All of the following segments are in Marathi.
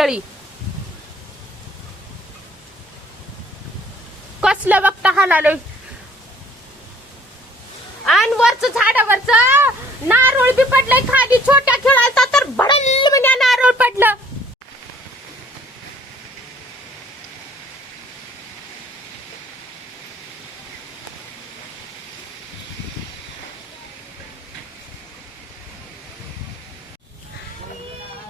मंडळी. कसलं बघता हालालोय. आणि वरच झाडावरच नारळ बी पडलंय खाली. छोट्या खेळाचा तर भडल म्हणजे नारळ पडलं.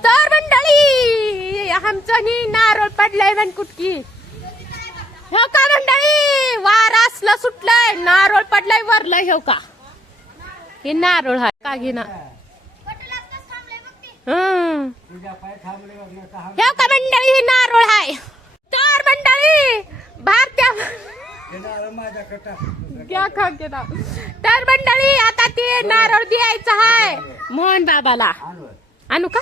तर मंडळी आमचं नारळ पडलंय पण कुटकी. हो का मंडळी, वारा असला सुटलाय, नारळ पडलाय वरलाय. हो का, हे नारळ हाय का घेना. हो का मंडळी, हे नारळ हाय. तर मंडळी भारत्या घ्या खा गेला. तर मंडळी आता ते नारळ द्यायचं हाय मोहन बाबाला. आणू का?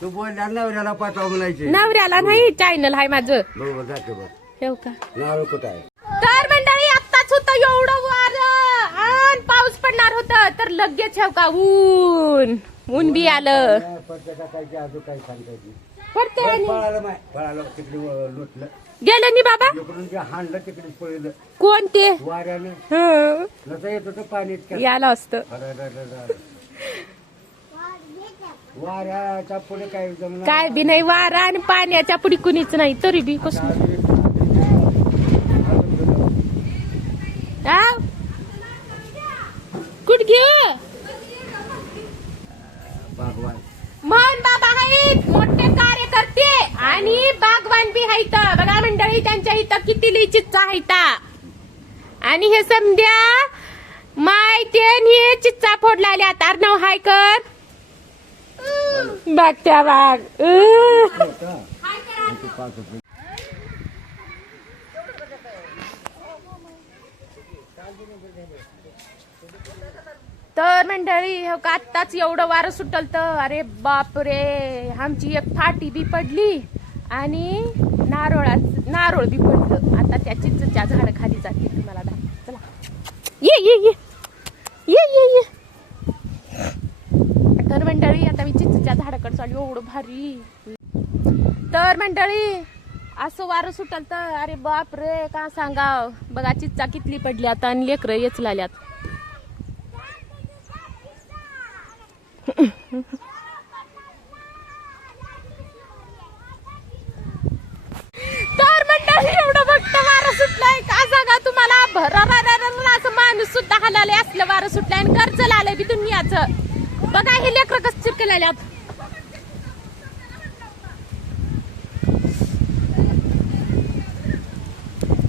तू बोलला नवऱ्याला पाठवा म्हणायचे. नवऱ्याला नाही, चॅनल हाय माझं. बरोबर जाते बघ. हो का? नारळ कुठं आहे? तर मंडळी आत्ताच होतं एवढं वारं आणि पाऊस पडणार होतं, तर लगेच हो का ऊन बी आलं. काय अजून काय सांगायची पडते पळाला तिकडे लुटलं गेलं नी बाबा. इकडून जे हाणलं तिकडे पळलं कोण ते? वाऱ्यानं. हं. नसं येत होतं पाणी याला असतं. वाऱ्याच्या पुढे काय जमणार काय बी नाही, वारा आणि पाण्याच्या पुढे कुणीच नाही, तरी बी कसं कुठ घे. बागवान मोहन बाबा आहेत मोठे कार्यकर्ते आणि बागवान बी आहेत बघा मंडळी. त्यांच्या इथं किती चिच्चा आहेत. आणि हे समध्या मायतेन हे चिच्चा फोडलाल्या. अर्णव हाय कर बाग त्या बाग. तर मंडळी हो का आत्ताच एवढं वारं सुटल तर अरे बापरे, आमची एक फाटी बी पडली आणि नारळ बी पडलं. आता त्या चिंचच्या झाडाखाली जाते तुम्हाला दाखव. चला ये ये ये ये ये ये. तर मंडळी आता मी चिंचच्या झाडाकडे चालू. एवढं भारी. तर मंडळी असं वारं सुटल तर अरे बापरे का सांगाव. बघा चिंचा कितली पडली आता आणि लेकरं येचलाल्यात. तर मंडळी एवढं बघतं वारं सुटलंय का सांगा तुम्हाला. भरा असं माणूस सुद्धा हलाले असलं वारं सुटलंय आणि कर्ज आलंय बी दुनियाचं. बघा हे लेकरं कसं चिरकलेल्यात.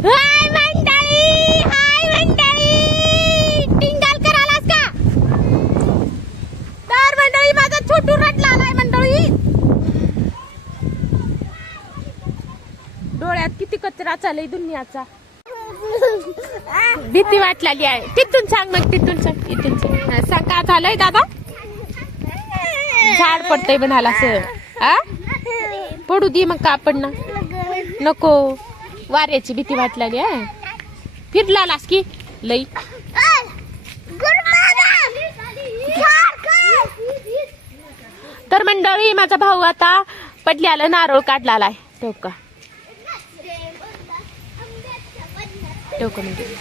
हाय मंडळी, हाय मंडळी, टिंगल करालास का? तर मंडळी माझा छोटू रडला आलाय मंडळी. डोळ्यात किती कचरा चालय दुनियाचा. भीती वाटलेली आहे. तिथून सांग मग, तिथून सांग, इथून सांग. सांग का झालंय दादा. झाड पडतंय म्हणाला सर. पडू दे मग का आपण ना नको. वाऱ्याची भीती वाटलेली आहे. फिरलास की लई. तर मंडळी माझा भाऊ आता पडल्याला नारळ काढला आलाय. ठेवका ठेवका म्हणजे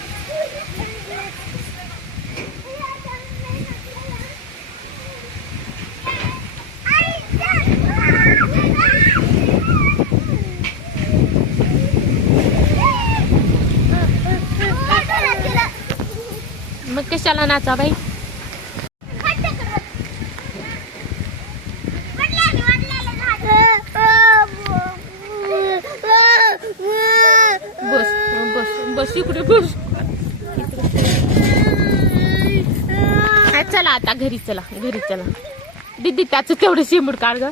मग कशाला नाचा बाई. बस बस बस इकडे बस. चला आता घरी चला, घरी चला. दीदी त्याचं तेवढं शिंबूड काढ ग.